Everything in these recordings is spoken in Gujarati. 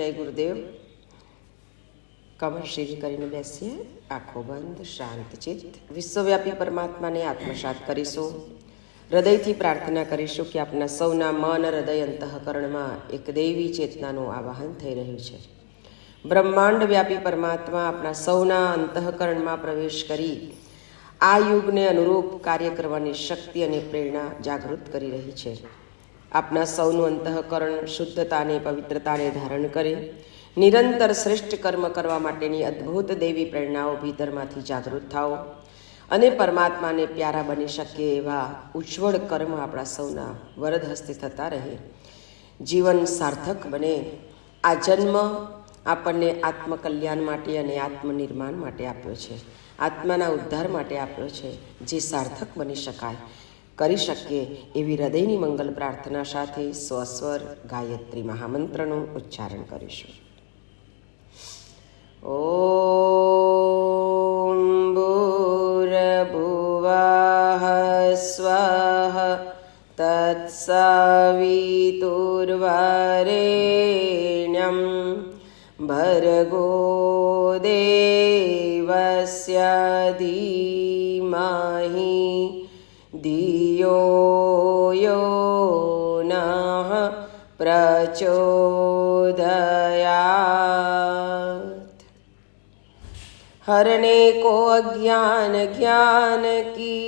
જય ગુરુદેવ. કમર શીર કરીને બેસીએ, આંખો બંધ, શાંત ચિત્ત. વિશ્વવ્યાપી પરમાત્માને આત્મસાત કરીશું. હૃદયથી પ્રાર્થના કરીશું કે આપણા સૌના મન, હૃદય, અંતઃકરણમાં એક દૈવી ચેતનાનું આવાહન થઈ રહ્યું છે. બ્રહ્માંડ વ્યાપી પરમાત્મા આપણા સૌના અંતઃકરણમાં પ્રવેશ કરી આ યુગને અનુરૂપ કાર્ય કરવાની શક્તિ અને પ્રેરણા જાગૃત કરી રહી છે. આપના સૌનું અંતઃકરણ શુદ્ધતાને, પવિત્રતાને ધારણ કરે નિરંતર શ્રેષ્ઠ કર્મ કરવા માટેની અદ્ભુત દેવી પ્રેરણાઓ ભીતરમાંથી જાગૃત થાઓ અને પરમાત્માને પ્યારા બની શકે એવા ઉજ્જવળ કર્મ આપણા સૌના વરદ હસ્તે થતા રહે. જીવન સાર્થક બને. આ જન્મ આપણને આત્મકલ્યાણ માટે અને આત્મનિર્માણ માટે આપ્યો છે, આત્માના ઉદ્ધાર માટે આપ્યો છે, જે સાર્થક બની શકાય, કરી શકીએ એવી હૃદયની મંગલ પ્રાર્થના સાથે સ્વસ્વર ગાયત્રી મહામંત્રનું ઉચ્ચારણ કરીશું. ઓમ ભૂર્ભુવઃ સ્વઃ તત્સવિતુર્વરેણ્યં ભર્ગો દેવસ્ય ધીમહિ ધિયો યો નઃ પ્રચોદયાત. हरने को अज्ञान ज्ञान की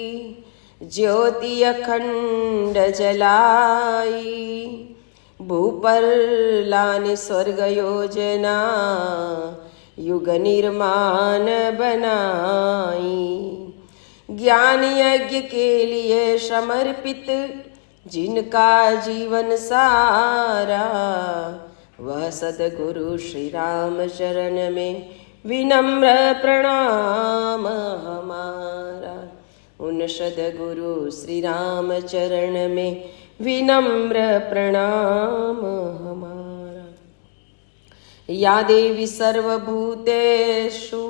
ज्योति अखंड जलाई, भूपर लाने स्वर्ग योजना युग निर्माण बनाई. ज्ञान यज्ञ के लिए समर्पित जिनका जीवन सारा, वह सदगुरु श्री राम चरण में विनम्र प्रणाम हमारा. उन सदगुरु श्री राम चरण में विनम्र प्रणाम हमारा. या देवी सर्वभूतेषु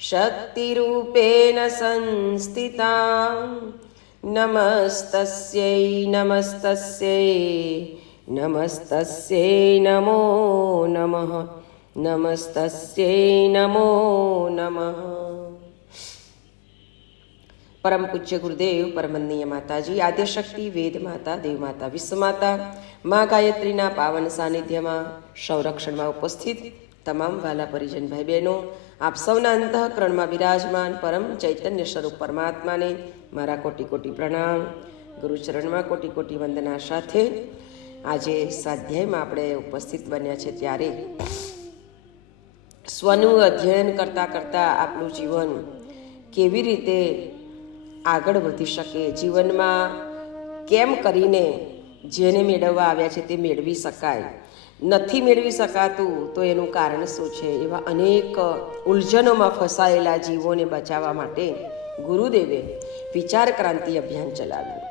शक्तिरूपेण संस्थिता, नमस्तस्यै नमस्तस्यै नमस्तस्यै नमो नमः नमस्तस्यै नमो नमः. પરમ પૂજ્ય ગુરુદેવ, પરમનીય માતાજી, આદ્યશક્તિ, વેદ માતા, દેવ માતા, વિશ્વ માતા, મા ગાયત્રીના પાવન સાનિધ્યમાં સંરક્ષણમાં ઉપસ્થિત તમામ વાલા પરિજન ભાઈ બહેનો, આપ સૌના અંતઃકરણમાં બિરાજમાન પરમ ચૈતન્ય સ્વરૂપ પરમાત્માને મારા કોટી કોટી પ્રણામ. ગુરુચરણમાં કોટી કોટી વંદના સાથે આજે સ્વાધ્યાયમાં આપણે ઉપસ્થિત બન્યા છે ત્યારે સ્વનું અધ્યયન કરતાં કરતાં આપણું જીવન કેવી રીતે આગળ વધી શકે, જીવનમાં કેમ કરીને જેને મેળવવા આવ્યા છે તે મેળવી શકાય, નથી મેળવી શકાતું તો એનું કારણ શું છે, એવા અનેક ઉલઝનોમાં ફસાયેલા જીવોને બચાવવા માટે ગુરુદેવે વિચાર ક્રાંતિ અભિયાન ચલાવ્યું.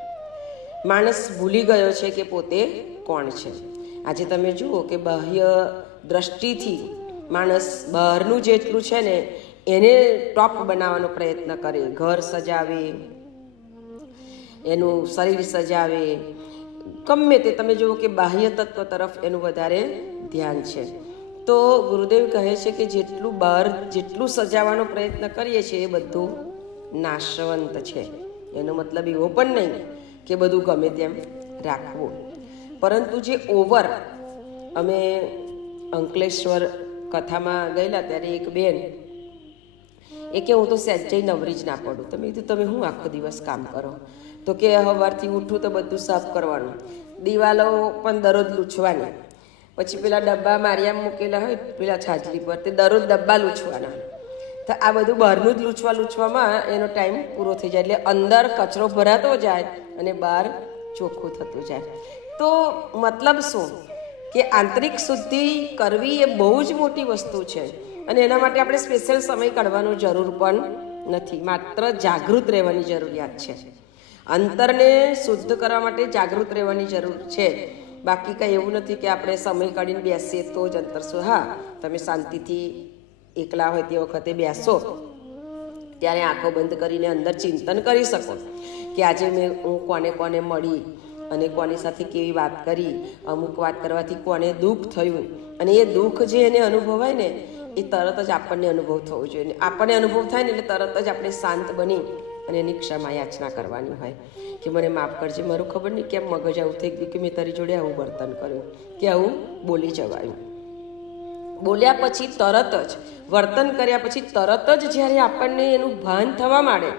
માણસ ભૂલી ગયો છે કે પોતે કોણ છે. આજે તમે જુઓ કે બાહ્ય દ્રષ્ટિથી માણસ બહારનું જેટલું છે ને એને ટોપ બનાવવાનો પ્રયત્ન કરે, ઘર સજાવે, એનું શરીર સજાવે, ગમે તે તમે જુઓ કે બાહ્ય તત્વ તરફ એનું વધારે ધ્યાન છે. તો ગુરુદેવ કહે છે કે જેટલું બહાર જેટલું સજાવવાનો પ્રયત્ન કરીએ છીએ એ બધું નાશવંત છે. એનો મતલબ એવો પણ નહીં કે બધું ગમે તેમ રાખવું, પરંતુ જે ઓવર. અમે અંકલેશ્વર કથામાં ગયેલા ત્યારે એક બેન એ કે હું તો સહેજે નવરી જ ના પડું. તમે કીધું તમે હું આખો દિવસ કામ કરો? તો કે સવારથી ઉઠું તો બધું સાફ કરવાનું, દિવાલો પણ દરરોજ લૂછવાની, પછી પેલા ડબ્બા મારિયા મૂકેલા હોય પેલા છાજલી પર તે દરરોજ ડબ્બા લૂછવાના. તો આ બધું બહારનું જ લૂછવામાં એનો ટાઈમ પૂરો થઈ જાય, એટલે અંદર કચરો ભરાતો જાય અને બહાર ચોખ્ખું થતું જાય. તો મતલબ શું કે આંતરિક શુદ્ધિ કરવી એ બહુ જ મોટી વસ્તુ છે અને એના માટે આપણે સ્પેશિયલ સમય કાઢવાની જરૂર પણ નથી, માત્ર જાગૃત રહેવાની જરૂરિયાત છે. અંતરને શુદ્ધ કરવા માટે જાગૃત રહેવાની જરૂર છે. બાકી કંઈ એવું નથી કે આપણે સમય કાઢીને બેસીએ તો જ અંતર શું. હા, તમે શાંતિથી એકલા હોય તે વખતે બેસો ત્યારે આંખો બંધ કરીને અંદર ચિંતન કરી શકો કે આજે હું કોને કોને મળી, અને કોની સાથે કેવી વાત કરી, અમુક વાત કરવાથી કોને દુઃખ થયું, અને એ દુઃખ જે એને અનુભવાય ને એ તરત જ આપણને અનુભવ થવો જોઈએ. આપણને અનુભવ થાય ને એટલે તરત જ આપણે શાંત બની અને એની ક્ષમા યાચના કરવાની હોય કે મને માફ કરજે, મારું ખબર નહીં કેમ મગજ આવું થઈ ગયું કે મેં તારી જોડે આવું વર્તન કર્યું કે આવું બોલી જવાયું. બોલ્યા પછી તરત જ, વર્તન કર્યા પછી તરત જ જ્યારે આપણને એનું ભાન થવા માંડે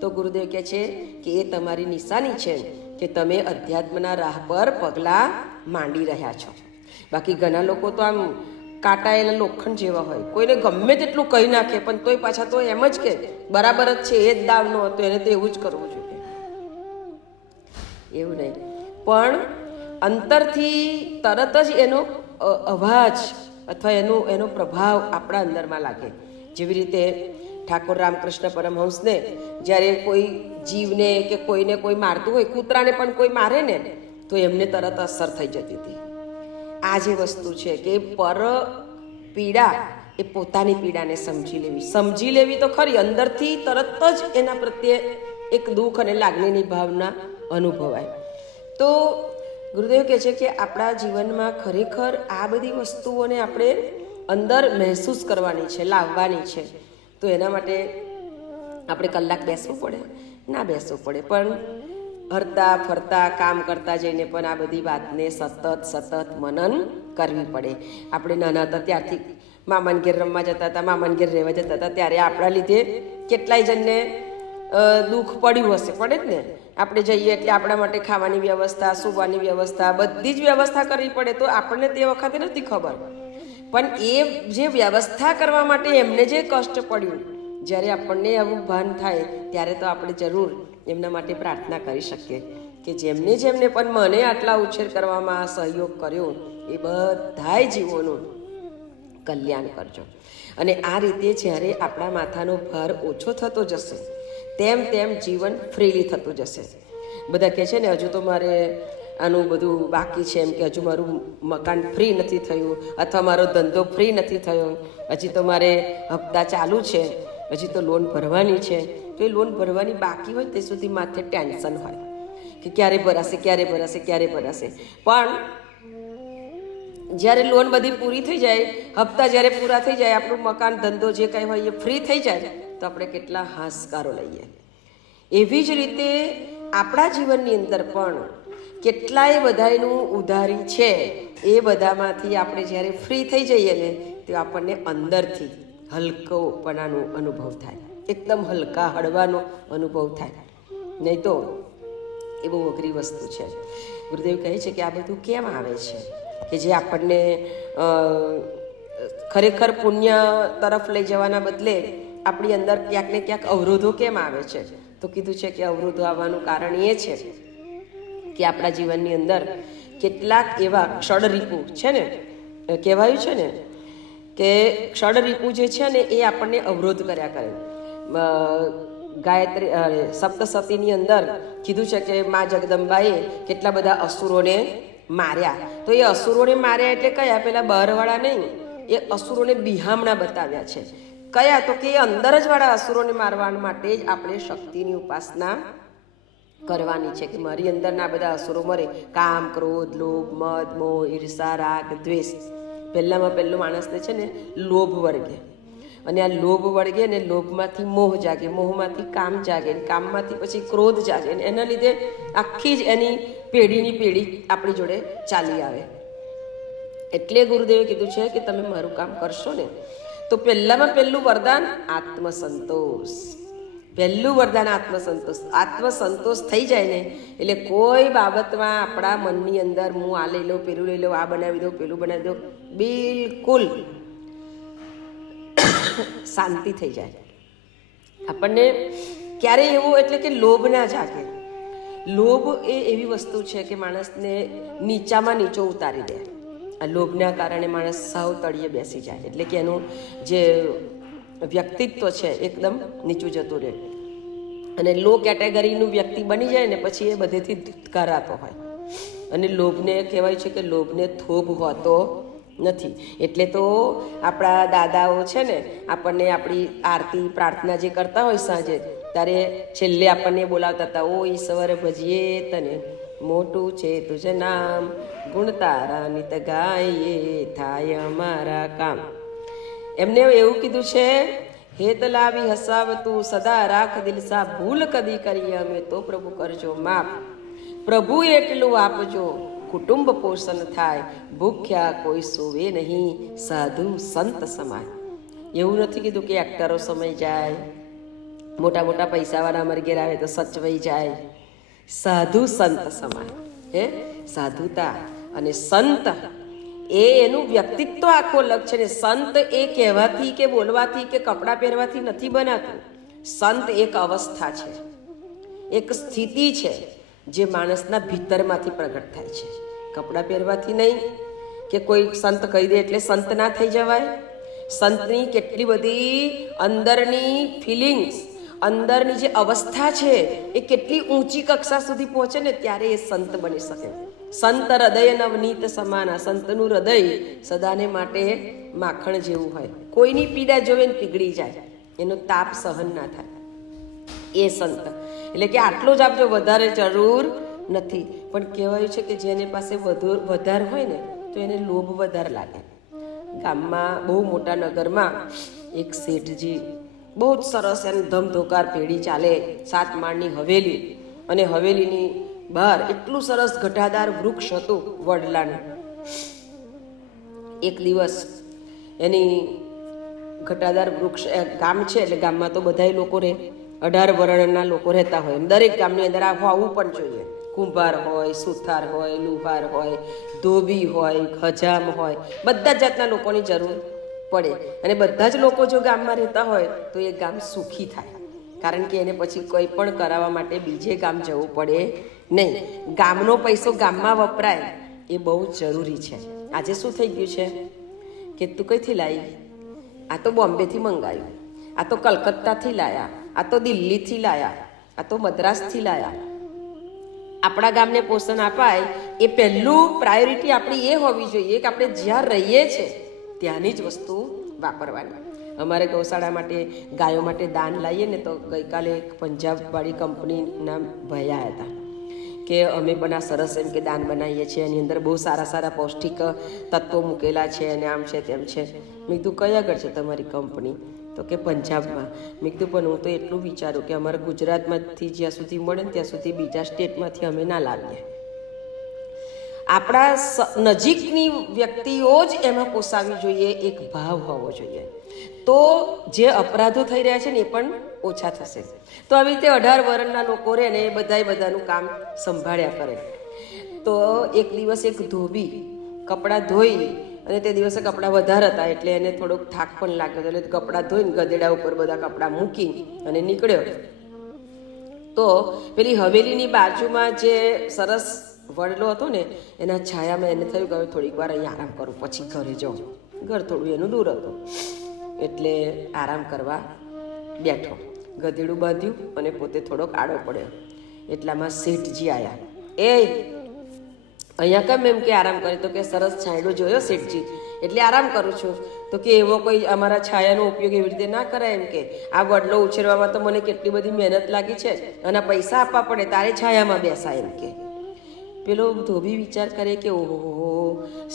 તો ગુરુદેવ કહે છે કે એ તમારી નિશાની છે કે તમે અધ્યાત્મના રાહ પર પગલાં માંડી રહ્યા છો. બાકી ઘણા લોકો તો આમ કાંટાયેલા લોખંડ જેવા હોય, કોઈને ગમે તેટલું કહી નાખે પણ તોય પાછા તો એમ જ કે બરાબર જ છે, એ જ દાવનો હતો, એને તો એવું જ કરવું જોઈએ. એવું નહીં, પણ અંતરથી તરત જ એનો અવાજ અથવા એનો પ્રભાવ આપણા અંદરમાં લાગે. જેવી રીતે ઠાકોર રામકૃષ્ણ પરમહંસને જ્યારે કોઈ જીવને કે કોઈને કોઈ મારતું હોય, કૂતરાને પણ કોઈ મારે ને તો એમને તરત અસર થઈ જતી હતી. આ જે વસ્તુ છે કે પર પીડા એ પોતાની પીડાને સમજી લેવી તો ખરી, અંદરથી તરત જ એના પ્રત્યે એક દુઃખ અને લાગણીની ભાવના અનુભવાય. તો ગુરુદેવ કહે છે કે આપણા જીવનમાં ખરેખર આ બધી વસ્તુઓને આપણે અંદર મહેસૂસ કરવાની છે, લાવવાની છે. તો એના માટે આપણે કલાક બેસવું પડે? ના બેસવું પડે, પણ હરતા ફરતા કામ કરતા જઈને પણ આ બધી વાતને સતત મનન કરવી પડે. આપણે નાના હતા ત્યારથી મામાને ઘેર રમવા જતા હતા, મામાને ઘેર રહેવા જતા હતા, ત્યારે આપણા લીધે કેટલાય જણને દુઃખ પડ્યું હશે, પડે જ ને. આપણે જઈએ એટલે આપણા માટે ખાવાની વ્યવસ્થા, સૂવાની વ્યવસ્થા, બધી જ વ્યવસ્થા કરવી પડે. તો આપણને તે વખતે નથી ખબર, પણ એ જે વ્યવસ્થા કરવા માટે એમને જે કષ્ટ પડ્યું, જ્યારે આપણને આવું ભાન થાય ત્યારે તો આપણે જરૂર એમના માટે પ્રાર્થના કરી શકીએ કે જેમને પણ મને આટલા ઉછેર કરવામાં સહયોગ કર્યો એ બધાય જીવોનું કલ્યાણ કરજો. અને આ રીતે જ્યારે આપણા માથાનો ભાર ઓછો થતો જશે તેમ જીવન ફ્રીલી થતું જશે. બધા કહે છે ને હજુ તો મારે આનું બધું બાકી છે, એમ કે હજુ મારું મકાન ફ્રી નથી થયું, અથવા મારો ધંધો ફ્રી નથી થયો, હજી તો મારે હપ્તા ચાલુ છે, હજી તો લોન ભરવાની છે. તો એ લોન ભરવાની બાકી હોય તે સુધી માથે ટેન્શન હોય કે ક્યારે ભરાશે. પણ જ્યારે લોન બધી પૂરી થઈ જાય, હપ્તા જ્યારે પૂરા થઈ જાય, આપણું મકાન ધંધો જે કંઈ હોય એ ફ્રી થઈ જાય તો આપણે કેટલા હાશકારો લઈએ. એવી જ રીતે આપણા જીવનની અંદર પણ કેટલાય બધાનું ઉધારી છે, એ બધામાંથી આપણે જ્યારે ફ્રી થઈ જઈએ ને તો આપણને અંદરથી હલકોપણાનો અનુભવ થાય, એકદમ હલકા હળવાનો અનુભવ થાય. નહીં તો એ બહુ અઘરી વસ્તુ છે. ગુરુદેવ કહે છે કે આ બધું કેમ આવે છે કે જે આપણને ખરેખર પુણ્ય તરફ લઈ જવાના બદલે આપણી અંદર ક્યાંક ને ક્યાંક અવરોધો કેમ આવે છે? તો કીધું છે કે અવરોધો આવવાનું કારણ એ છે કે આપણા જીવનની અંદર કેટલાક એવા ક્ષળરીપુ છે ને, કહેવાયું છે ને કે ક્ષળરીપુ જે છે ને એ આપણને અવરોધ કર્યા કરે. ગાયત્રી સપ્તસતીની અંદર કીધું છે કે મા જગદંબાએ કેટલા બધા અસુરોને માર્યા. તો એ અસુરોને માર્યા એટલે કયા? પેલા બહારવાળા નહીં, એ અસુરોને બિહામણા બતાવ્યા છે. કયા? તો કે અંદર જ વાળા અસુરોને મારવા માટે જ આપણે શક્તિની ઉપાસના કરવાની છે કે મારી અંદરના બધા અસુરો મરે. કામ, ક્રોધ, લોભ, મદ, મોહ, ઈર્ષા, રાગ, દ્વેષ. પહેલામાં પહેલું માણસને છે ને લોભ વળગે, અને આ લોભ વળગે ને લોભમાંથી મોહ જાગે, મોહમાંથી કામ જાગે, કામમાંથી પછી ક્રોધ જાગે, ને એના લીધે આખી જ એની પેઢીની પેઢી આપણી જોડે ચાલી આવે. એટલે ગુરુદેવે કીધું છે કે તમે મારું કામ કરશો ને તો પહેલામાં પહેલું વરદાન આત્મસંતોષ. પહેલું વરદાન આત્મસંતોષ થઈ જાય ને એટલે કોઈ બાબતમાં આપણા મનની અંદર હું આ લઈ લઉં, પેલું લઈ લઉં, આ બનાવી દઉં, પેલું બનાવી દઉં, બિલકુલ શાંતિ થઈ જાય. આપણને ક્યારેય એવું એટલે કે લોભ ના જાગે. લોભ એ એવી વસ્તુ છે કે માણસને નીચામાં નીચો ઉતારી દે. આ લોભના કારણે માણસ સાવ તળિયે બેસી જાય, એટલે કે એનું જે વ્યક્તિત્વ છે એકદમ નીચું જતું રહે અને લો કેટેગરીનું વ્યક્તિ બની જાય ને પછી એ બધેથી ધુતકારાતો હોય. અને લોભને કહેવાય છે કે લોભને થોભ હોતો નથી. એટલે તો આપણા દાદાઓ છે ને આપણને આપણી આરતી પ્રાર્થના જે કરતા હોય સાંજે, ત્યારે છેલ્લે આપણને બોલાવતા હતા, ઓ ઈશ્વર ભજીએ તને મોટું છે તુજ નામ, ગુણ તારા નિત ગાઈએ, થાય અમારા કામ. એમને એવું કીધું છે, હેત લાવી હસાવતું સદા રાખ દિલસા, ભૂલ કદી કરીએ અમે તો પ્રભુ કરજો માફ. પ્રભુ એટલું આપજો કુટુંબ પોષણ થાય, ભૂખ્યા કોઈ સુવે નહીં, સાધુ સંત સમાય. એવું નથી કીધું કે એક્ટરો સમય જાય, મોટા મોટા પૈસાવાળા અમારી ઘેર આવે તો સચવાઈ જાય. સાધુ સંત સમાય. હે સાધુતા અને સંત એ એનું વ્યક્તિત્વ આખો અલગ છે ને. સંત એ કહેવાથી કે બોલવાથી કે કપડાં પહેરવાથી નથી બનાતું. સંત એક અવસ્થા છે, એક સ્થિતિ છે જે માણસના ભીતરમાંથી પ્રગટ થાય છે. કપડાં પહેરવાથી નહીં કે કોઈ સંત કહી દે એટલે સંત ના થઈ જવાય. સંતની કેટલી બધી અંદરની ફિલિંગ્સ, અંદરની જે અવસ્થા છે એ કેટલી ઊંચી કક્ષા સુધી પહોંચે ને ત્યારે એ સંત બની શકે. સંત હૃદય નવનીત સમાના. સંતનું હૃદય સદાને માટે માખણ જેવું હોય. કોઈની પીડા જોવે ને પીગળી જાય, એનો તાપ સહન ના થાય. એ સંત એટલે કે આટલું જ આપજો, વધારે જરૂર નથી. પણ કહેવાયું છે કે જેને પાસે વધારે હોય ને તો એને લોભ વધારે લાગે. ગામમાં બહુ મોટા નગરમાં એક શેઠજી, બહુ જ સરસ એની ધમધોકાર પેઢી ચાલે, 7 માળની હવેલી, અને હવેલીની બહાર એટલું સરસ ઘટાદાર વૃક્ષ હતું વડલાનું. એક દિવસ એની ઘટાદાર વૃક્ષ, ગામ છે એટલે ગામમાં તો બધાય લોકો રહે, 18 વર્ણના લોકો રહેતા હોય. દરેક ગામની અંદર આ હોવું પણ જોઈએ. કુંભાર હોય, સુથાર હોય, લુહાર હોય, ધોબી હોય, હજામ હોય, બધા જાતના લોકોની જરૂર પડે. અને બધા જ લોકો જો ગામમાં રહેતા હોય તો એ ગામ સુખી થાય. કારણ કે એને પછી કોઈ પણ કરાવવા માટે બીજે ગામ જવું પડે નહીં. ગામનો પૈસો ગામમાં વપરાય એ બહુ જરૂરી છે. આજે શું થઈ ગયું છે કે તું કઈથી લાવી, આ તો બોમ્બેથી મંગાવ્યું, આ તો કલકત્તાથી લાયા, આ તો દિલ્હીથી લાયા, આ તો મદ્રાસથી લાયા. આપણા ગામને પોષણ અપાય એ પહેલું પ્રાયોરિટી આપણી એ હોવી જોઈએ કે આપણે જ્યાં રહીએ છીએ ત્યાંની જ વસ્તુ વાપરવાની. અમારે ગૌશાળા માટે, ગાયો માટે દાન લાવીએ ને તો ગઈકાલે એક પંજાબવાળી કંપનીના ભાઈ આવ્યા હતા કે અમે બના સરસ એમ કે દાન બનાવીએ છીએ, એની અંદર બહુ સારા સારા પૌષ્ટિક તત્વો મૂકેલા છે અને આમ છે તેમ છે. મેં કીધું કઈ આગળ છે તમારી કંપની? તો કે પંજાબમાં. મેં કીધું પણ હું તો એટલું વિચારું કે અમારા ગુજરાતમાંથી જ્યાં સુધી મળે ને ત્યાં સુધી બીજા સ્ટેટમાંથી અમે ના લાવીએ. આપણા નજીકની વ્યક્તિઓ જ એમાં પોસાવી જોઈએ, એક ભાવ હોવો જોઈએ. તો જે અપરાધો થઈ રહ્યા છે ને એ પણ ઓછા થશે. તો આવી રીતે 18 વર્ણના લોકો રહે ને એ બધાનું કામ સંભાળ્યા કરે. તો એક દિવસ એક ધોબી કપડાં ધોઈ, અને તે દિવસે કપડાં વધારે હતા એટલે એને થોડોક થાક પણ લાગ્યો, એટલે કપડાં ધોઈને ગધેડા ઉપર બધા કપડાં મૂકી અને નીકળ્યો. તો પેલી હવેલીની બાજુમાં જે સરસ વડલો હતો ને એના છાયામાં એને થયું કે હવે થોડીક વાર અહીંયા આરામ કરું પછી ઘરે જાઉં. ઘર થોડું એનું દૂર હતું એટલે આરામ કરવા બેઠો. ગધેડું બાંધ્યું અને પોતે થોડોક આડો પડ્યો. એટલામાં શેઠજી આવ્યા. એ અહીંયા કેમ એમ કે આરામ કરે? તો કે સરસ છાંયડો જોયો શેઠજી એટલે આરામ કરું છું. તો કે એવો કોઈ અમારા છાયાનો ઉપયોગ એવી રીતે ના કરાય એમ કે આ વડલો ઉછેરવામાં તો મને કેટલી બધી મહેનત લાગી છે અને પૈસા આપવા પડે તારે છાયામાં બેસાય એમ કે. પેલો ધોબી વિચાર કરે કે ઓહો,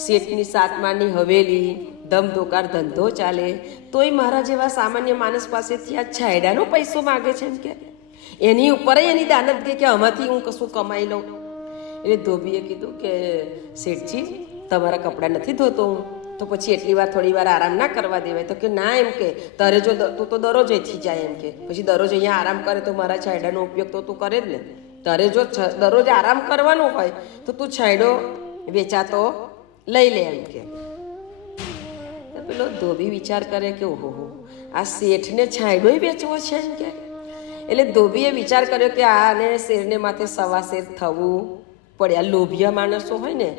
શેઠની 7 માળની હવેલી, ધમધોકાર ધંધો ચાલે, તોય મારા જેવા સામાન્ય માણસ પાસેથી આ છાયડાનો પૈસો માગે છે એમ કે. એની ઉપર એની દાનત ગઈ કે આમાંથી હું કશું કમાઈ લઉં. એટલે ધોબીએ કીધું કે શેઠજી તમારા કપડાં નથી ધોતો હું, તો પછી એટલી વાર થોડી વાર આરામ ના કરવા દેવાય? તો કે ના એમ કે તારે જો તું તો દરરોજ અહીંથી જાય એમ કે, પછી દરરોજ અહીંયા આરામ કરે તો મારા છાયડાનો ઉપયોગ તો તું કરે જ ને. તારે જો દરરોજ આરામ કરવાનો હોય તો તું છાયડો વેચાતો લઈ લે એમ કે. પેલો ધોબી વિચાર કરે કે ઓહો, આ શેઠને છાયડોય વેચવો છે એમ કે. એટલે ધોબીએ વિચાર કર્યો કે આને શેરને માથે સવા શેર થવું પડે. આ લોભિયા માણસો હોય ને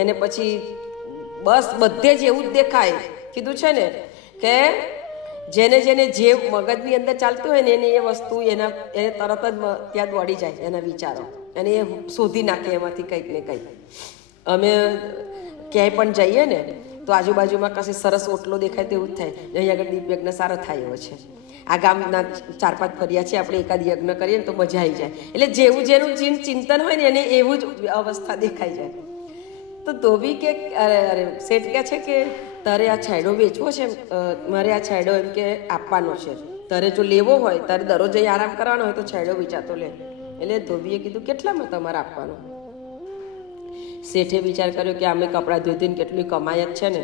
એને પછી બસ બધે જ એવું જ દેખાય. કીધું છે ને કે જેને જે મગજની અંદર ચાલતું હોય ને એને એ વસ્તુ એને તરત જ ત્યાં દોડી જાય એના વિચારો, અને એ શોધી નાખે એમાંથી કંઈક ને કંઈક. અમે ક્યાંય પણ જઈએ ને તો આજુબાજુમાં કશે સરસ ઓટલો દેખાય તેવું જ થાય, અહીં આગળ દીપ યજ્ઞ સારો થાય એવો છે. આ ગામના 4-5 ફર્યા છે, આપણે એકાદ યજ્ઞ કરીએ ને તો મજા આવી જાય. એટલે જેવું જેનું ચિંતન હોય ને એને એવું જ અવસ્થા દેખાઈ જાય. તો ધોબી કે અરે શેઠ કહે છે કે તારે આ છાંયડો વેચવો છે, મારે આ છાંયડો એમ કે આપવાનો છે, તારે જો લેવો હોય તારે દરરોજ અહીં આરામ કરવાનો હોય તો છાંયડો વેચાતો લે. એટલે ધોબીએ કીધું કેટલામાં તમારે આપવાનો? શેઠે વિચાર કર્યો કે અમે કપડાં ધોઈને કેટલી કમાય જ છે ને,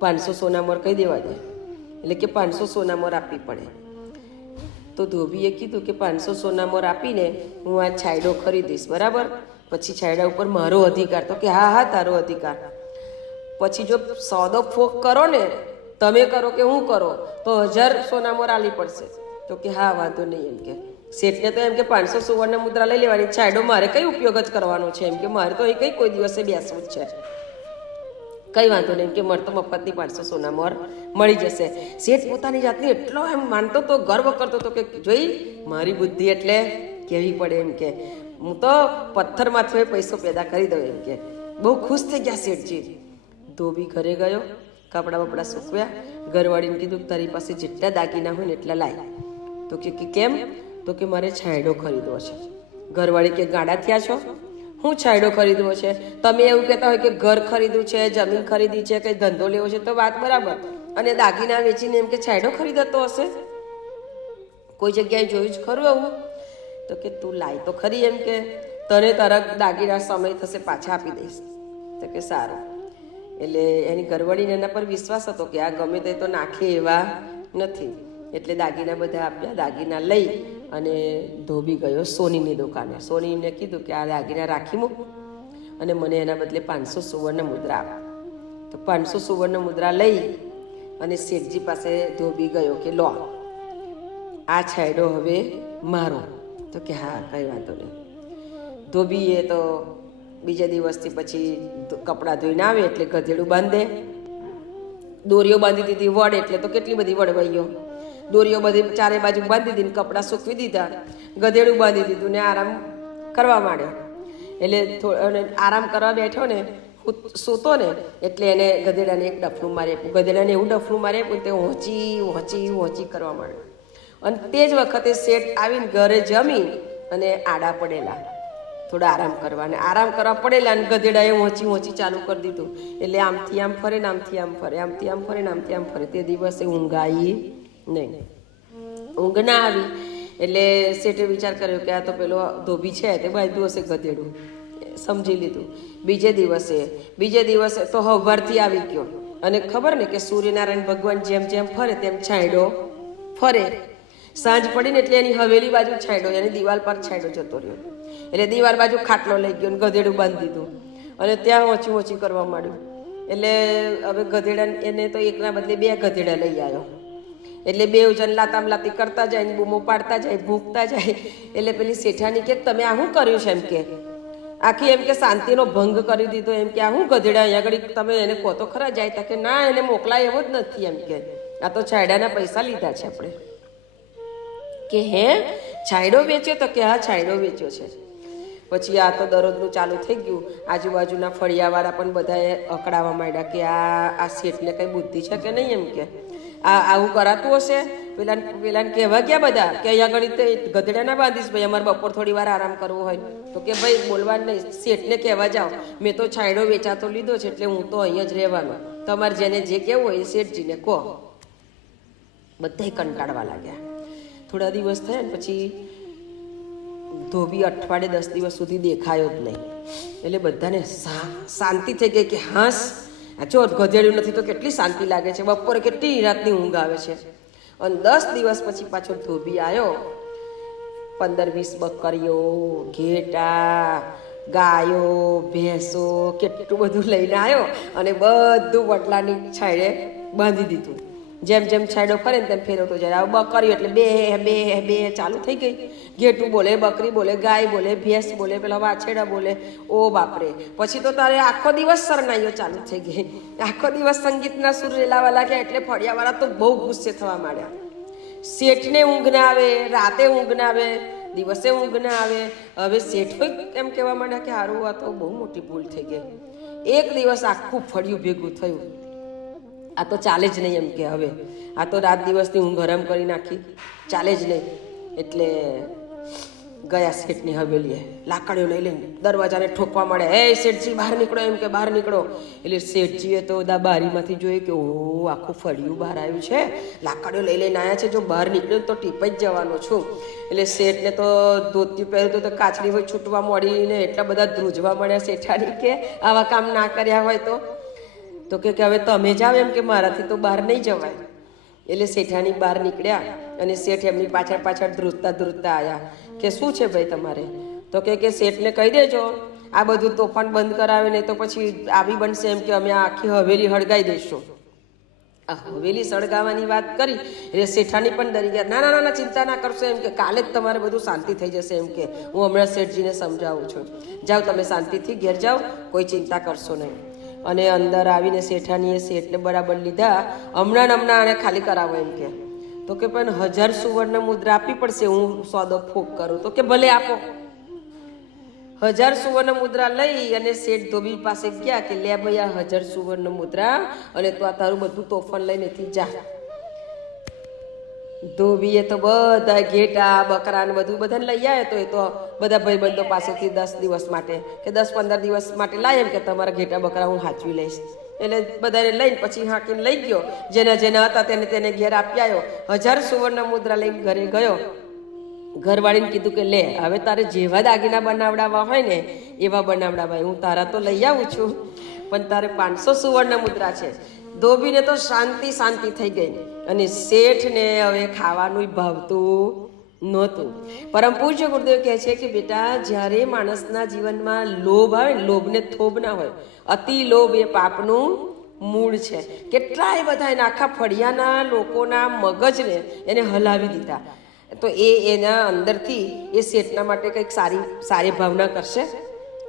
500 સોનામોર કહી દેવા દે. એટલે કે 500 સોનામોર આપવી પડે. તો ધોબીએ કીધું કે 500 સોનામોર આપીને હું આ છાંયડો ખરીદીશ, બરાબર? પછી છાંયડા ઉપર મારો અધિકાર. તો કે હા હા તારો અધિકાર. પછી જો સોદો ફોક કરો ને, તમે કરો કે હું કરો, તો 1000 સોનામોર આલી પડશે. તો કે હા વાંધો નહીં. એમ કે શેઠને તો એમ કે 500 સુવર્ણ મુદ્રા લઈ લેવાની, છાંયડો મારે કઈ ઉપયોગ જ કરવાનો છે, એમ કે મારે તો અહીં કઈ કોઈ દિવસે બેસવું જ છે, કઈ વાંધો નહીં. એમ કે મળતો મફતની 500 સોનામોર મળી જશે. શેઠ પોતાની જાતને એટલો એમ માનતો તો, ગર્વ કરતો હતો કે જોઈ મારી બુદ્ધિ એટલે કેવી પડે. એમ કે હું તો પથ્થરમાંથી પૈસો પેદા કરી દઉં. એમ કે બહુ ખુશ થઈ ગયા શેઠજી. ધોબી ઘરે ગયો, કપડાં બપડા સૂકવ્યા, ઘરવાળીને કીધું તારી પાસે જેટલા દાગીના હોય ને એટલા લાય. તો કે કેમ? તો કે મારે છાંયડો ખરીદવો છે. ઘરવાળી કે ગાડા થયા છો, હું છાંયડો ખરીદવો છે? તમે એવું કહેતા હોય કે ઘર ખરીદવું છે, જમીન ખરીદી છે, કંઈ ધંધો લેવો છે તો વાત બરાબર, અને દાગીના વેચીને એમ કે છાંયડો ખરીદતો હશે? કોઈ જગ્યાએ જોયું જ ખરું આવું? તો કે તું લાય તો ખરી, એમ કે તને તારા દાગીના સમય થશે પાછા આપી દઈશ. તો કે સારું. એટલે એની ઘરવાળીને એના પર વિશ્વાસ હતો કે આ ગમે તે તો નાખે એવા નથી. એટલે દાગીના બધા આપ્યા. દાગીના લઈ અને ધોબી ગયો સોનીની દુકાને. સોનીને કીધું કે આ દાગીના રાખી મૂક અને મને એના બદલે 500 સુવર્ણ મુદ્રા આપ. તો 500 સુવર્ણ મુદ્રા લઈ અને શેઠજી પાસે ધોબી ગયો કે લો આ છાંયડો હવે મારો. તો કે હા કંઈ વાંધો નહીં. ધોબીએ તો બીજા દિવસથી પછી કપડાં ધોઈને આવે એટલે ગધેડું બાંધે. દોરીઓ બાંધી દીધી વડ, એટલે તો કેટલી બધી વડવાઈઓ. દોરીઓ બધી ચારે બાજુ બાંધી દીધી, કપડાં સૂકવી દીધા, ગધેડું બાંધી દીધું ને આરામ કરવા માંડ્યો. એટલે આરામ કરવા બેઠો ને, સૂતો ને, એટલે એને ગધેડાને એક ડફલું મારી આપ્યું. ગધેડાને એવું ડફલું મારી આપ્યું તે હોંચી કરવા માંડ્યો. અને તે જ વખતે શેઠ આવીને ઘરે જમી અને આડા પડેલા, થોડા આરામ કરવા. અને આરામ કરવા પડેલા અને ગધેડાએ હોંચી ચાલુ કરી દીધું. એટલે આમથી આમ ફરે ને આમથી આમ ફરે, આમથી આમ ફરે ને આમથી આમ ફરે. તે દિવસે ઊંઘ આવી નહીં. ઊંઘ ના આવી એટલે શેઠે વિચાર કર્યો કે આ તો પેલો ધોબી છે તે બાંધ્યું હશે ગધેડું, સમજી લીધું. બીજે દિવસે તો હવારથી આવી ગયો અને ખબર ને કે સૂર્યનારાયણ ભગવાન જેમ જેમ ફરે તેમ છાંયડો ફરે. સાંજ પડીને એટલે એની હવેલી બાજુ છાંયડો, એની દિવાલ પર છાંયડો જતો રહ્યો. એટલે દિવાલ બાજુ ખાટલો લઈ ગયો ને ગધેડું બાંધી દીધું અને ત્યાં હોંચી કરવા માંડ્યું. એટલે હવે ગધેડા એને તો એકના બદલે 2 ગધેડા લઈ આવ્યો. એટલે 2 જણ લાતામલાતી કરતા જાય ને બૂમો પાડતા જાય, ભૂંકતા જાય. એટલે પેલી શેઠાની કે તમે આ શું કર્યું છે? એમ કે આખી એમ કે શાંતિનો ભંગ કરી દીધો. એમ કે આ શું ગધેડા અહીંયા આગળ તમે એને કહો તો ખરા જાય? તા કે ના, એને મોકલાય એવો જ નથી. એમ કે આ તો છાંયડાના પૈસા લીધા છે આપણે. કે હે છાંયડો વેચ્યો? તો કે હા છાંયડો વેચ્યો છે. પછી આ તો દરરોજનું ચાલુ થઈ ગયું. આજુબાજુના ફળિયાવાળા પણ બધાએ અકળાવા માંડ્યા કે આ શેઠને કંઈ બુદ્ધિ છે કે નહીં. એમ કે આવું કરાતું હશે. પેલાને કહેવા ગયા બધા કે અહીંયા આગળ ગધેડા ના બાંધીશ ભાઈ, અમારે બપોર થોડી વાર આરામ કરવો હોય. તો કે ભાઈ બોલવાનું નહીં, શેઠને કહેવા જાઓ મેં તો છાંયડો વેચાતો લીધો છે એટલે હું તો અહીંયા જ રહેવાનો. તમારે જેને જે કહેવું હોય એ શેઠજીને કહો. બધા કંટાળવા લાગ્યા. થોડા દિવસ થયા ને પછી ધોબી અઠવાડિયે 10 દિવસ સુધી દેખાયો જ નહીં. એટલે બધાને શાંતિ થઈ ગઈ કે હાસ જો ગધેડું નથી તો કેટલી શાંતિ લાગે છે, બપોરે કેટલી રાતની ઊંઘ આવે છે. અને 10 દિવસ પછી પાછો ધોબી આવ્યો. 15-20 બકરીઓ, ઘેટા, ગાયો, ભેંસો કેટલું બધું લઈને આવ્યો અને બધું વડલાની છાંયડે બાંધી દીધું. જેમ જેમ છાંયડો ફરે ને તેમ ફેરવતો જાય. આ બકરીઓ એટલે બે ચાલુ થઈ ગઈ. ઘેટું બોલે, બકરી બોલે, ગાય બોલે, ભેંસ બોલે, પેલા વાછેડા બોલે. ઓ બાપરે! પછી તો તારે આખો દિવસ શરણાઈઓ ચાલુ થઈ ગઈ. આખો દિવસ સંગીતના સુર રેલાવા લાગ્યા. એટલે ફળિયાવાળા તો બહુ ગુસ્સે થવા માંડ્યા. શેઠને ઊંઘ ના આવે, રાતે ઊંઘ ના આવે, દિવસે ઊંઘ ના આવે. હવે શેઠો એમ કહેવા માંડ્યા કે હારું આ તો બહુ મોટી ભૂલ થઈ ગઈ. એક દિવસ આખું ફળિયું ભેગું થયું આ તો ચાલે જ નહીં એમ કે હવે આ તો રાત દિવસની ઊંઘ હરામ કરી નાખી, ચાલે જ નહીં. એટલે ગયા શેઠની હવેલીએ, લાકડીઓ લઈ લઈને દરવાજાને ઠોકવા મળે, હે શેઠજી બહાર નીકળો, એમ કે બહાર નીકળો. એટલે શેઠજીએ તો બારીમાંથી જોયું કે ઓ આખું ફળિયું બહાર આવ્યું છે, લાકડીઓ લઈ લઈને આવ્યા છે, જો બહાર નીકળ્યું તો ટીપ જ જવાનો છું. એટલે શેઠને તો ધોતી પહેર્યું તો કાચરી હોય છૂટવા મળીને એટલા બધા ધ્રુજવા મળ્યા શેઠાણી કે આવા કામ ના કર્યા હોય તો કે હવે તમે જાઓ, એમ કે મારાથી તો બહાર નહીં જવાય. એટલે શેઠાણી બહાર નીકળ્યા અને શેઠ એમની પાછળ ધ્રુજતા આવ્યા કે શું છે ભાઈ તમારે? તો કે શેઠને કહી દેજો આ બધું તોફાન બંધ કરાવે, નહીં તો પછી આવી બનશે એમ કે અમે આખી હવેલી હળગાઈ દઈશું. આ હવેલી સળગાવવાની વાત કરી એટલે શેઠાણી પણ ડરી ગયા. ના ના ના ચિંતા ના કરશો, એમ કે કાલે જ તમારે બધું શાંતિ થઈ જશે, એમ કે હું હમણાં શેઠજીને સમજાવું છું, જાઓ તમે શાંતિથી ઘેર જાઓ, કોઈ ચિંતા કરશો નહીં. અને અંદર આવીને શેઠાણીએ શેઠને બરાબર લીધા, હમણાં આને ખાલી કરાવો એમ કે. તો કે પણ 1000 સુવર્ણ મુદ્રા આપવી પડશે, હું સોદો ફોક કરું. તો કે ભલે આપો. 1000 સુવર્ણ મુદ્રા લઈ અને શેઠ ધોબી પાસે ગયા કે લે ભાઈ આ 1000 સુવર્ણ મુદ્રા, અને તો આ તારું બધું તોફાન લઈને જા. ધોબીએ તો બધા ઘેટા બકરા ને બધું બધાને લઈ આવ્યો. તો એ તો બધા ભાઈબંધો પાસેથી 10 દિવસ માટે કે 10-15 દિવસ માટે લાય, એમ કે તમારા ઘેટા બકરા હું હાચવી લઈશ. એટલે બધાને લઈને પછી હાંકીને લઈ ગયો, જેના હતા તેને ઘેર આપી આવ્યો. 1000 સુવર્ણ મુદ્રા લઈને ઘરે ગયો. ઘરવાળીને કીધું કે લે હવે તારે જેવા દાગીના બનાવડાવવા હોય ને એવા બનાવડાવાય, હું તારા તો લઈ આવું છું, પણ તારે 500 સુવર્ણ મુદ્રા છે. ધોબીને તો શાંતિ થઈ ગઈ અને શેઠને હવે ખાવાનું ભાવતું નહોતું. પરમ પૂજ્ય ગુરુદેવ કહે છે કે બેટા, જ્યારે માણસના જીવનમાં લોભ આવે, લોભને થોભ ના હોય. અતિ લોભ એ પાપનું મૂળ છે. કેટલાય બધા એના આખા ફળિયાના લોકોના મગજને એને હલાવી દીધા. તો એના અંદરથી એ શેઠના માટે કંઈક સારી ભાવના કરશે.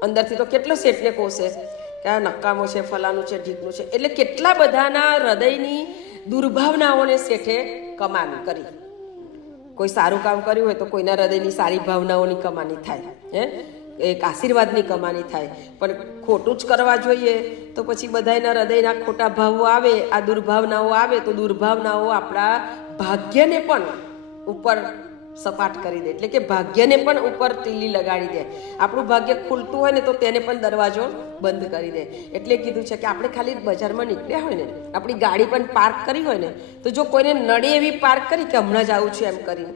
અંદરથી તો કેટલો શેઠને કોસે કે આ નકામો છે, ફલાનું છે, ઢીકનું છે. એટલે કેટલા બધાના હૃદયની દુર્ભાવનાઓને શેઠે કમાણી કરી. કોઈ સારું કામ કર્યું હોય તો કોઈના હૃદયની સારી ભાવનાઓની કમાણી થાય, એક આશીર્વાદની કમાણી થાય. પણ ખોટું જ કરવા જોઈએ તો પછી બધાના હૃદયના ખોટા ભાવો આવે, આ દુર્ભાવનાઓ આવે તો દુર્ભાવનાઓ આપણા ભાગ્યને પણ ઉપર સપાટ કરી દે. એટલે કે ભાગ્યને પણ ઉપર તીલી લગાડી દે. આપણું ભાગ્ય ખુલતું હોય ને તો તેને પણ દરવાજો બંધ કરી દે. એટલે કીધું છે કે આપણે ખાલી બજારમાં નીકળ્યા હોય ને, આપણી ગાડી પણ પાર્ક કરી હોય ને, તો જો કોઈને નડે એવી પાર્ક કરી કે હમણાં જ આવું છું એમ કરીને,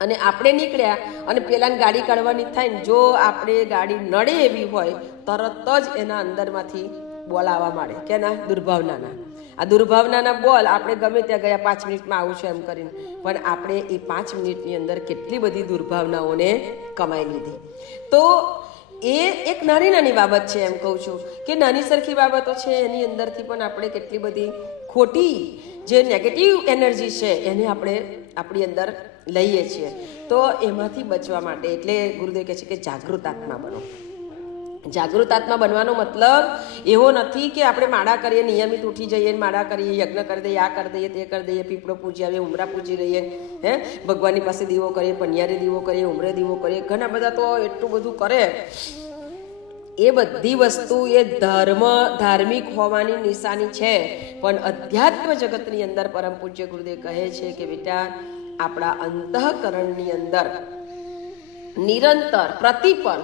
અને આપણે નીકળ્યા અને પેલાની ગાડી કાઢવાની થાય ને, જો આપણે ગાડી નડે એવી હોય તરત જ એના અંદરમાંથી બોલ આવવા માંડે કે ના દુર્ભાવનાના. આ દુર્ભાવનાના બોલ આપણે ગમે ત્યાં ગયા 5 મિનિટમાં આવું છે એમ કરીને, પણ આપણે એ 5 મિનિટની અંદર કેટલી બધી દુર્ભાવનાઓને કમાઈ લીધી. તો એ એક નાની બાબત છે. એમ કહું છું કે નાની સરખી બાબતો છે, એની અંદરથી પણ આપણે કેટલી બધી ખોટી જે નેગેટિવ એનર્જી છે એને આપણે આપણી અંદર લઈએ છીએ. તો એમાંથી બચવા માટે એટલે ગુરુદેવ કહે છે કે જાગૃત આત્મા બનો. જાગૃત આત્મા બનવાનો મતલબ એવો નથી કે આપણે માળા કરીએ, નિયમિત ઉઠી જઈએ, માળા કરીએ, યજ્ઞ કરી દઈએ, આ કરી દઈએ, તે કરી દઈએ, પીપળો પૂજી આવીએ, ઉમરા પૂજી રહીએ, ભગવાનની પાસે દીવો કરીએ, પનિયારે દીવો કરીએ, ઉમરે દીવો કરીએ. ઘણા બધા તો એટલું બધું કરે. એ બધી વસ્તુ એ ધાર્મિક હોવાની નિશાની છે, પણ અધ્યાત્મ જગતની અંદર પરમ પૂજ્ય ગુરુદેવ કહે છે કે બેટા, આપણા અંતઃકરણની અંદર નિરંતર પ્રતિપલ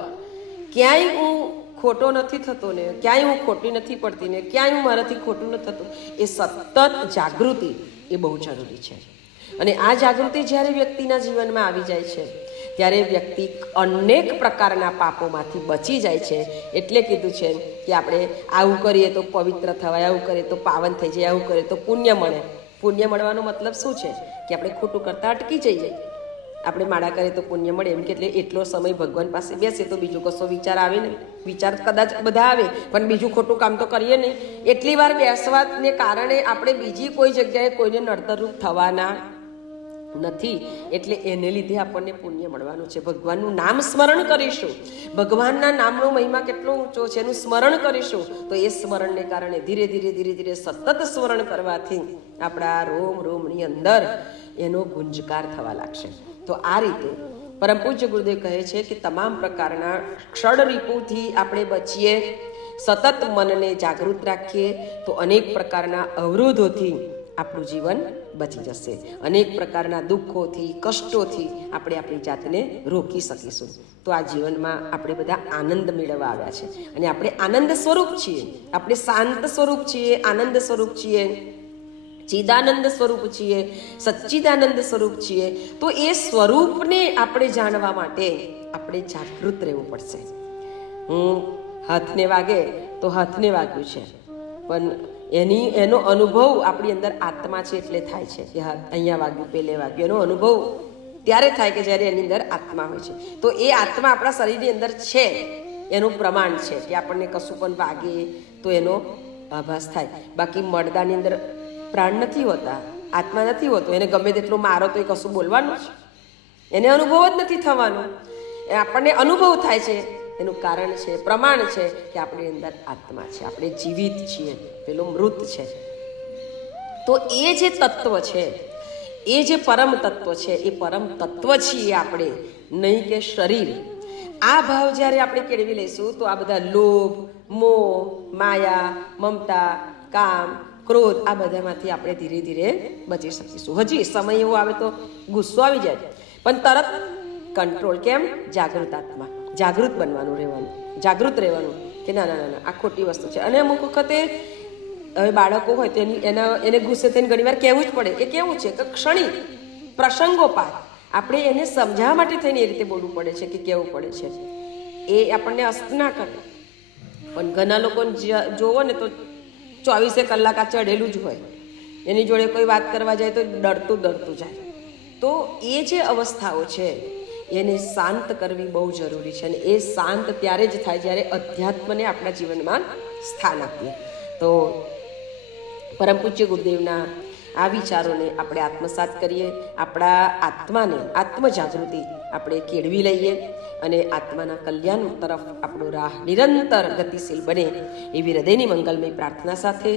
ક્યાંય હું ખોટો નથી થતો ને, ક્યાંય હું ખોટી નથી પડતી ને, ક્યાંય હું મારાથી ખોટું નથી થતું, એ સતત જાગૃતિ એ બહુ જરૂરી છે. અને આ જાગૃતિ જ્યારે વ્યક્તિના જીવનમાં આવી જાય છે ત્યારે વ્યક્તિ અનેક પ્રકારના પાપોમાંથી બચી જાય છે. એટલે કીધું છે કે આપણે આવું કરીએ તો પવિત્ર થવાય, આવું કરીએ તો પાવન થઈ જાય, આવું કરીએ તો પુણ્ય મળે. પુણ્ય મળવાનો મતલબ શું છે કે આપણે ખોટું કરતા અટકી જઈએ. આપણે માળા કરીએ તો પુણ્ય મળે એમ કે એટલે એટલો સમય ભગવાન પાસે બેસે તો બીજો કશો વિચાર આવે નહીં. વિચાર કદાચ બધા આવે પણ બીજું ખોટું કામ તો કરીએ નહીં. એટલી વાર બેસવાને કારણે આપણે બીજી કોઈ જગ્યાએ કોઈને નડતરરૂપ થવાના નથી. એટલે એને લીધે આપણને પુણ્ય મળવાનું છે. ભગવાનનું નામ સ્મરણ કરીશું, ભગવાનના નામનો મહિમા કેટલો ઊંચો છે એનું સ્મરણ કરીશું, તો એ સ્મરણને કારણે ધીરે ધીરે સતત સ્મરણ કરવાથી આપણા રોમની અંદર એનો ગુંજકાર થવા લાગશે. તો આ રીતે પરમ પૂજ્ય ગુરુદેવ કહે છે કે તમામ પ્રકારના ક્ષળ રીપુથી આપણે બચીએ સતત મનને જાગૃત રાખીએ તો અનેક પ્રકારના અવરોધોથી આપણું જીવન બચી જશે, અનેક પ્રકારના દુઃખોથી, કષ્ટોથી આપણે આપણી જાતને રોકી શકીશું. તો આ જીવનમાં આપણે બધા આનંદ મેળવવા આવ્યા છે અને આપણે આનંદ સ્વરૂપ છીએ, આપણે શાંત સ્વરૂપ છીએ, આનંદ સ્વરૂપ છીએ, ચિદાનંદ સ્વરૂપ છીએ, સચ્ચિદાનંદ સ્વરૂપ છીએ. તો એ સ્વરૂપને આપણે જાણવા માટે આપણે જાગૃત રહેવું પડશે. હાથને વાગે તો હાથને વાગ્યું છે, પણ એનો અનુભવ આપણી અંદર આત્મા છે એટલે થાય છે કે હા અહીંયા વાગ્યું, પેલે વાગ્યું. એનો અનુભવ ત્યારે થાય કે જ્યારે એની અંદર આત્મા હોય છે. તો એ આત્મા આપણા શરીરની અંદર છે એનું પ્રમાણ છે કે આપણને કશું પણ વાગે તો એનો આભાસ થાય. બાકી મળદાની અંદર પ્રાણ નથી હોતા, આત્મા નથી હોતો, એને ગમે તેટલું મારો તો એ કશું બોલવાનું છે, એને અનુભવ જ નથી થવાનો. એ આપણને અનુભવ થાય છે, એનું કારણ છે, પ્રમાણ છે કે આપણી અંદર આત્મા છે, આપણે જીવિત છીએ, પેલો મૃત છે. તો એ જે તત્વ છે, એ જે પરમ તત્વ છે, એ પરમ તત્વ છીએ આપણે, નહીં કે શરીર. આ ભાવ જ્યારે આપણે કેળવી લઈશું તો આ બધા લોભ, મોહ, માયા, મમતા, કામ, ક્રોધ આ બધામાંથી આપણે ધીરે ધીરે બચી શકીશું. હજી સમય એવો આવે તો ગુસ્સો આવી જાય, પણ તરત કંટ્રોલ. કેમ? જાગૃત આત્મા, જાગૃત બનવાનું રહેવાનું, જાગૃત રહેવાનું કે ના ના ના આ ખોટી વસ્તુ છે. અને અમુક વખતે હવે બાળકો હોય તો એને ગુસ્સે થઈને ઘણી વાર કહેવું જ પડે. એ કેવું છે કે ક્ષણિક પ્રસંગોપાત આપણે એને સમજાવવા માટે થઈને એ રીતે બોલવું પડે છે કે કહેવું પડે છે. એ આપણને અસ્ત ના કરે, પણ ઘણા લોકોને જોવો ને તો 24 કલાક આ ચઢેલું જ હોય, એની જોડે કોઈ વાત કરવા જાય તો ડરતું જાય. તો એ જે અવસ્થાઓ છે એને શાંત કરવી બહુ જરૂરી છે. અને એ શાંત ત્યારે જ થાય જ્યારે અધ્યાત્મને આપણા જીવનમાં સ્થાન આપીએ. તો પરમ પૂજ્ય ગુરુદેવના આ વિચારોને આપણે આત્મસાત કરીએ, આપણા આત્માને આત્મજાગૃતિ આપણે કેળવી લઈએ અને આત્માના કલ્યાણ તરફ આપણો રાહ નિરંતર ગતિશીલ બને એવી હૃદયની મંગલમય પ્રાર્થના સાથે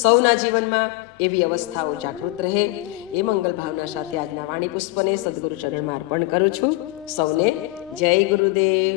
સૌના જીવનમાં એવી અવસ્થાઓ જાગૃત રહે એ મંગલ ભાવના સાથે આજના વાણી પુષ્પને સદગુરુ ચરણમાં અર્પણ કરું છું. સૌને જય ગુરુદેવ.